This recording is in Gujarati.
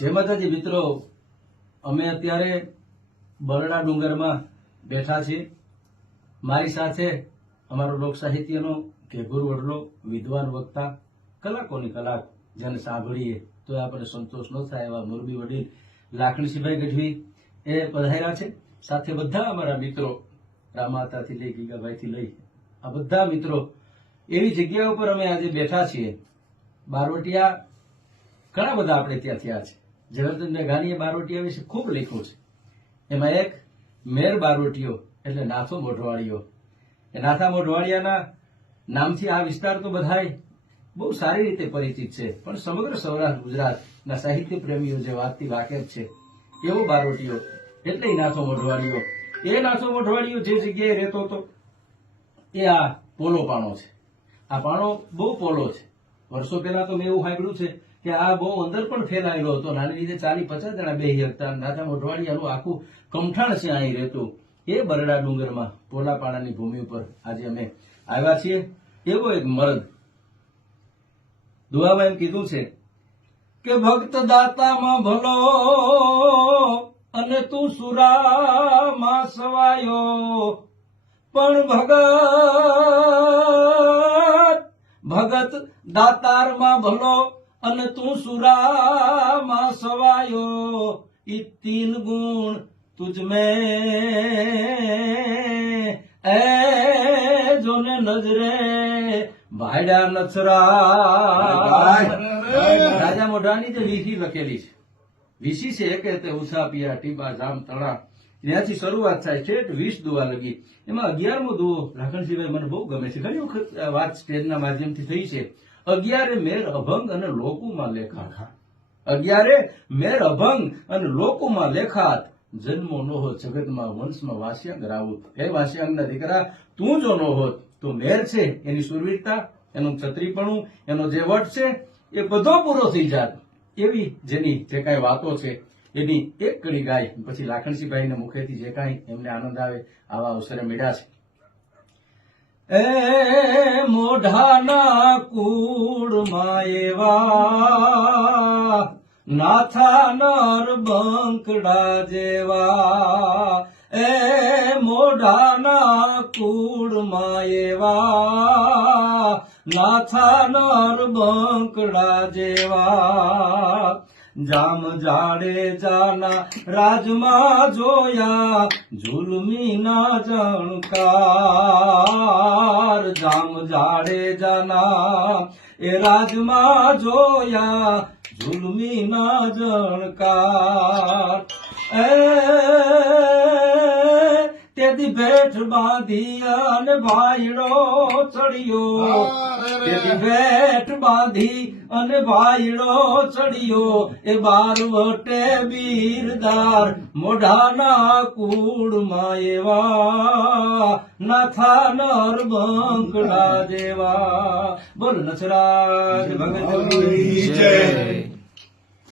જય માતાજી મિત્રો, અમે અત્યારે બરડા ડુંગરમાં બેઠા છીએ. મારી સાથે અમારો લોક સાહિત્યનો ઘેઘુર વડલો, વિદ્વાન વક્તા, કલાકોની કલાક, જેને સાંભળીએ તો આપણે સંતોષ ન થાય એવા મોરબી વડીલ લાખણીસિંહભાઈ ગઢવી એ પધાર્યા છે. સાથે બધા અમારા મિત્રો, રામાતાથી લઈ ગીગાભાઈથી લઈ આ બધા મિત્રો એવી જગ્યા ઉપર અમે આજે બેઠા છીએ. બારવટિયા ઘણા બધા આપણે ત્યાં થયા છે. ઝવેરચંદ મેઘાણીએ બારવટિયા વિશે ખૂબ લખ્યું છે. એમાં એક મેર બારવટીયો એટલે નાથો મોઢવાડીયો. એ નાથા મોઢવાડિયાના નામથી આ વિસ્તાર તો બધાય બહુ સારી રીતે પરિચિત છે, પણ સમગ્ર સૌરાષ્ટ્ર ગુજરાતના સાહિત્ય પ્રેમીઓ જે વાતથી વાકેફ છે એવો બારવટીયો એટલે નાથો મોઢવાડીયો. એ નાથો મોઢવાડીયો જે જગ્યાએ રહેતો હતો એ આ પોલો પાણો છે. આ પાણો બહુ પોલો છે. વર્ષો પહેલા તો મેં એવું સાંભળ્યું છે કે આ બહુ અંદર પણ ફેલાયેલો હતો. નાની રીતે 40-50 જણા બેહી શકતા. નાથા મોઢવાડિયાનું આખું કમઠાણ છે અહીં રહેતું. એ બરડા ડુંગરમાં પોલાપાણાની ભૂમિ ઉપર આજે અમે આવ્યા છીએ. એવો એક મર્દ દુઆમાં એમ કીધું છે કે ભક્ત દાતામાં ભલો અને તું સુરામાં સવાયો, પણ ભગત દાતારમાં ભલો અને તું સુરામાં સવાયો. ઈ તીન ગુણ તુજ મેં એ જોને નજરે ભાડ્યા નથરા. રાજા મોઢાની જે વીસી લખેલી છે, વીસી છે કે તે ઉષા પિયા ટીબા જામ તણા, ત્યાંથી શરૂઆત થાય છે 20 દુઆ લગી. એમાં 11મો દુઓ લાખણસિંહભાઈ મને બહુ ગમે છે. ઘણી વખત વાત સ્ટેજના માધ્યમથી થઈ છે. 11 મેર અભંગ અને લોકોમાં લેખાત. 11 મેર અભંગ અને લોકોમાં લેખાત. જન્મો નો હોત જગતમાં વંશમાં વાસ્યાંગ રાવુત. હે વાસ્યાંગના દીકરા, તું જો નો હોત તો મેર છે એની સુરવીરતા, એનું છત્રીપણું, એનો જે વટ છે એ બધો પૂરો થઈ જાત. એવી જેની જે કાંઈ વાતો છે એની એક કડી ગાય પછી લાખણસિંહભાઈના મુખેથી જે કાંઈ એમને આનંદ આવે આવા અવસરે મળ્યા છે. એ મોઢાના કુળમાં એવા નાથા નર બંકડા જેવા. એ મોઢાના કુળમાં એવા નાથા નર બંકડા જેવા. જામ જાડેજાના રાજમાં જોયા ઝુલમીના જણકાર. જામ જાડેજાના એ રાજમાં જોયા ઝુલમીના જણકાર. તેથી ભેઠ બાંધી અને ભાઈડો ચડ્યો. તેથી ભેઠ બાંધી અને ભાઈડો ચડ્યો. એ બારવટે બિરદાર મોઢાના કુળમાં એવા નાથા નર બંકડા જેવા. બોલ નચરાજ ભગતની જય.